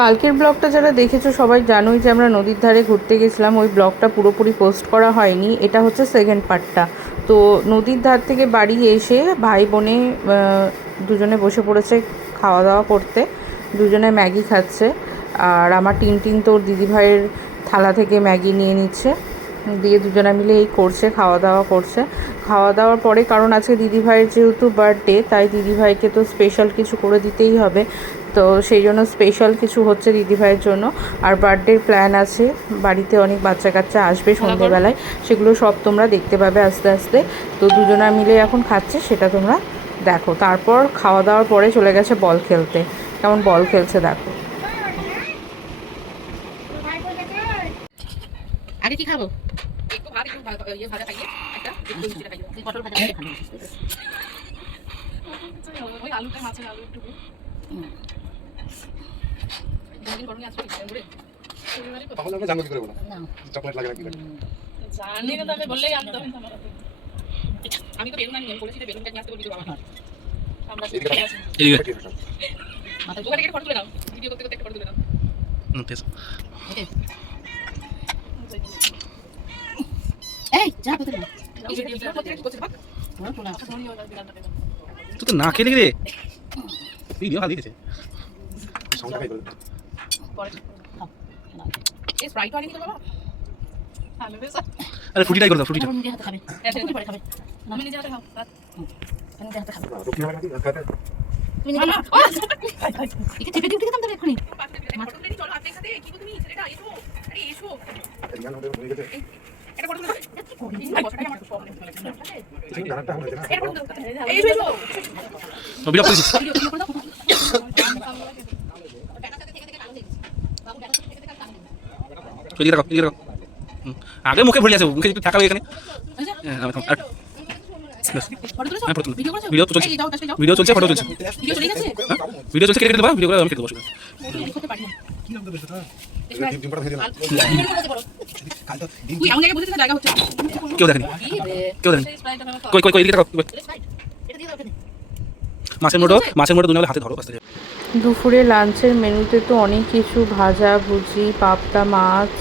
কালকের ব্লগটা যারা দেখেছো সবাই জানোই যে আমরা নদীর ধারে ঘুরতে গেছিলাম। ওই ব্লগটা পুরোপুরি পোস্ট করা হয়নি, এটা হচ্ছে সেকেন্ড পার্টটা। তো নদীর ধার থেকে বাড়ি এসে ভাই বোনে দুজনে বসে পড়েছে খাওয়া দাওয়া করতে। দুজনে ম্যাগি খাচ্ছে, আর আমার টিনটিন তোর দিদিভাইয়ের থালা থেকে ম্যাগি নিয়ে নিচ্ছে, দিয়ে দুজনে মিলে এই করছে, খাওয়া দাওয়া করছে। খাওয়া দাওয়ার পরে, কারণ আজকে দিদিভাইয়ের যেহেতু বার্থডে, তাই দিদিভাইকে তো স্পেশাল কিছু করে দিতেই হবে। তো সেই জন্য স্পেশাল কিছু হচ্ছে দিদিভাইয়ের জন্য। আর বার্থডের প্ল্যান আছে, বাড়িতে অনেক বাচ্চা কাচ্চা আসবে সন্ধ্যেবেলায়, সেগুলো সব তোমরা দেখতে পাবে আস্তে আস্তে। তো দুজনা মিলে এখন খাচ্ছে, সেটা তোমরা দেখো। তারপর খাওয়া দাওয়ার পরে চলে গেছে বল খেলতে। কেমন বল খেলছে দেখো। আগে কি খাবো? একটু ভাত, একটু ইয়ে ভাজা খাইয়ে একটা একটু মিষ্টি খাইয়ে তুই পটল ভাজা খাইয়ে ওই আলুটা মাছের আলু একটু দিন গরমে আসবে ঘুরে তাহলে আমরা জানবো কি করে বলো না চকলেট লাগে নাকি জানি না, তবে বললেই আনতাম। আমি তো বেলুন আনি, বলেছি যে বেলুনটা নিয়ে আসতে বলবি বাবা। আমরা এদিকে মাথা দোকানে গিয়ে ফটো তুলে নাও, ভিডিও করতে করতে একটা ফটো তুলে নাও। এই যা পেতে না এই ভিডিওটা করতে করতে ভাগ তুই তো না খেলে রে ভিডিও খালি দিয়েছে সাউন্ড খাই বলো পরে এই স্প্রাইট আনি তো বাবা। হ্যালো বেশ, আরে ফ্রুটিটাই করে দাও, ফ্রুটিটা নিজে হাতে খাবে, তুমি পরে খাবে, আমি নিজে হাতে খাও, আমি নিজে হাতে খাবো। রুটি হবে নাকি খাতে তুমি নিজে একে চেপে দিতে দিতাম তো এখনি ফটো তুলে চলো আপনি সাথে কি তুমি ছেলেটা এসো, আরে এসো রিয়ান ওদের হয়ে গেছে এটা ফটো তুলে এই বছরটাই আমার প্রবলেম হয়ে গেছে। ঠিক জানাটা হলো না এই এসো এসো তো ভিডিও করেছিস ভিডিও করে দাও। এদিকে রাখো, এদিকে রাখো। আগে মুখে ভরে আছে, মুখে একটু থাকা এখানে। হ্যাঁ আমি থাম ফটো তুলেছো? হ্যাঁ ফটো তুলো। ভিডিও করেছো? ভিডিও তো চলছে, এই যাও কাছে যাও, ভিডিও চলছে, ফটো চলছে, ভিডিও চলে গেছে, ভিডিও চলছে, কেটে দেবা, ভিডিও করে আমি কেটে দেবো। করতে পারি না। কি নাম দেবে সেটা ডিম ডিম পড়া খেয়ে দিলাম কালটা ডিম তুই এমন জায়গায় বসে জায়গা হচ্ছে কেউ দেখেনি, কি রে কেউ দেখেনি। সেই স্প্রাইটটা আমার কই কই কই এদিকে রাখো। এটা দিয়ে দাও ওখানে। মাছের মোটো দুই নাহলে হাতে ধরো আস্তে। দুপুরে লাঞ্চের মেনুতে তো অনেক কিছু, ভাজা ভুজি, পাবদা মাছ,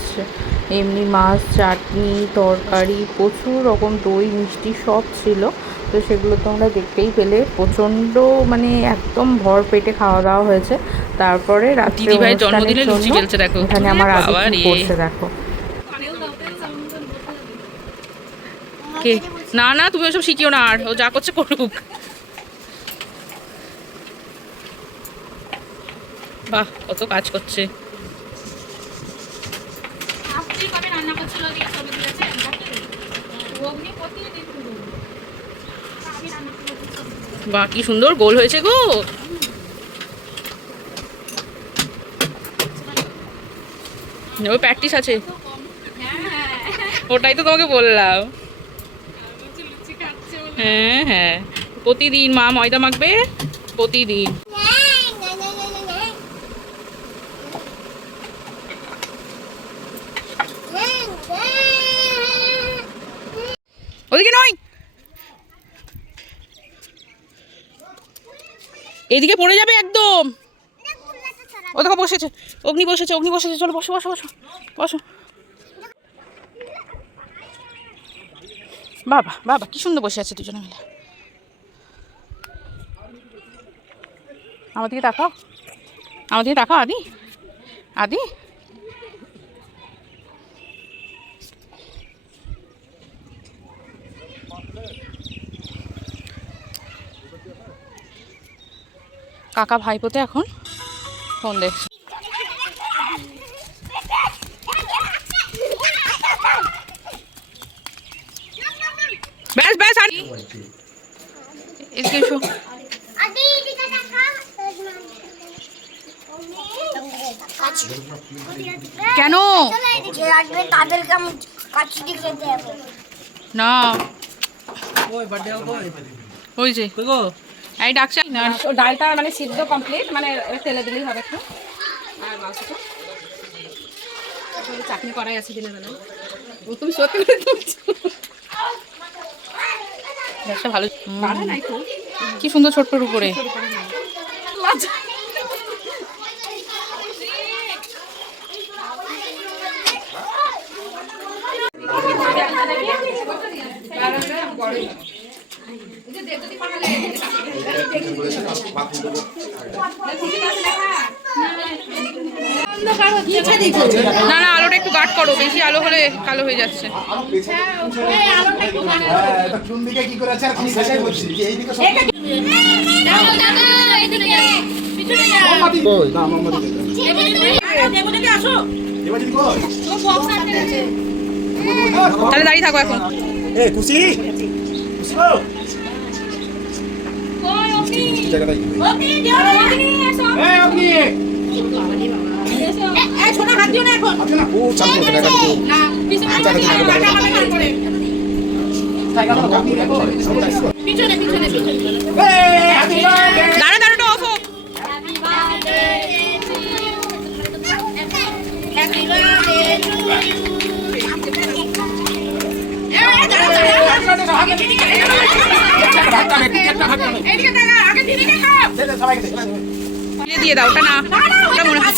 এমনি মাছ, চাটনি, তরকারি, প্রচুর রকম দই মিষ্টি সব ছিল। তো সেগুলো তোমরা দেখতেই পেলে, প্রচণ্ড মানে একদম ভর পেটে খাওয়া দাওয়া হয়েছে। তারপরে রাত্রে দিদিভাইয়ের অনুষ্ঠানের জন্মদিনে লুচি জন্য বেলছে দেখো। এখানে আমার আগে বাবা কি রে। করছে দেখো। কে না না তুমি ওসব শিখিও না, আর ও যা করছে করুক। বাহ কত কাজ করছে। বাহ কি সুন্দর গোল হয়েছে গো। ওই প্র্যাকটিস আছে, ওটাই তো তোমাকে বললাম। হ্যাঁ হ্যাঁ প্রতিদিন মা ময়দা মাখবে, প্রতিদিন। ওদিকে নয়, এদিকে পড়ে যাবে একদম। ও দেখো বসেছে, অগ্নি বসেছে, অগ্নি বসেছে, চলো বসো বসো বসো বসো। বাবা বাবা কি সুন্দর বসে আছে দুজনে মিলে। আমার দিকে তাকাও, আমার দিকে তাকাও আদি, আদি কাকা ভাইপোতে এখন ফোন দেখছে। ব্যাস ব্যাস আর এসে এসো। কেন না ওই যে এই ডাকছে না, ডালটা মানে সিদ্ধ কমপ্লিট, মানে তেলে দিলেই হবে একটু। আর মাছটা চাটনি করাই আছে দিনের বেলায়। তুমি সত্যি ভালো, কি সুন্দর ছোট্টর উপরে। না না, আলোটা একটু গাঢ় করো, বেশি আলো হলে কালো হয়ে যাচ্ছে। কোন দিকে কি করে আছে আর আমি সেটাই বলছি যে এই দিকে সব মোমবাতি কই না মোমবাতি আসো এবারে কই তাহলে দাঁড়িয়ে থাকো এখন। এ খুশি খুশি গো কই অগ্নি জায়গাটা অগ্নি দিও অগ্নি এসো এ অগ্নি এ ছোট হাত দিও না এখন আপনি না ও চালু করে না না পিছনে বাটা হবে কাল করে টাইগার অগ্নি দেখো পিছনে পিছনে পিছনে এ হ্যাপি বার্থডে দাঁড়া দাঁড়া অফ হ্যাপি বার্থডে টু ইউ দিয়ে দাও, ওটা না ওটা মনে হয়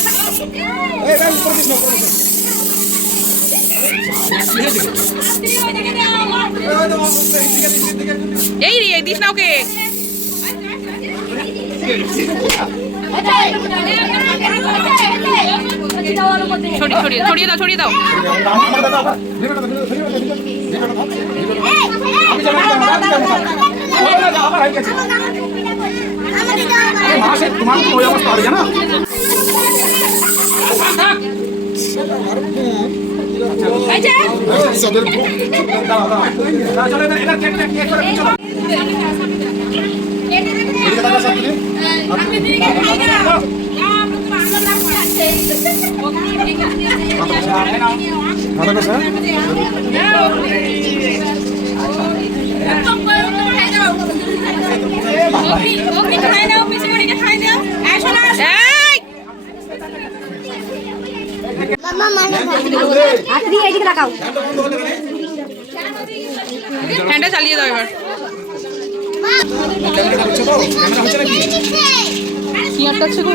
এই রে দিস না ওকে। ছড়িয়ে দাও ছড়িয়ে দাও। তোমার তো ওই অবস্থা হবে না ফ্যানটা চালিয়ে দাও এবার। কি আটকাচ্ছে গো?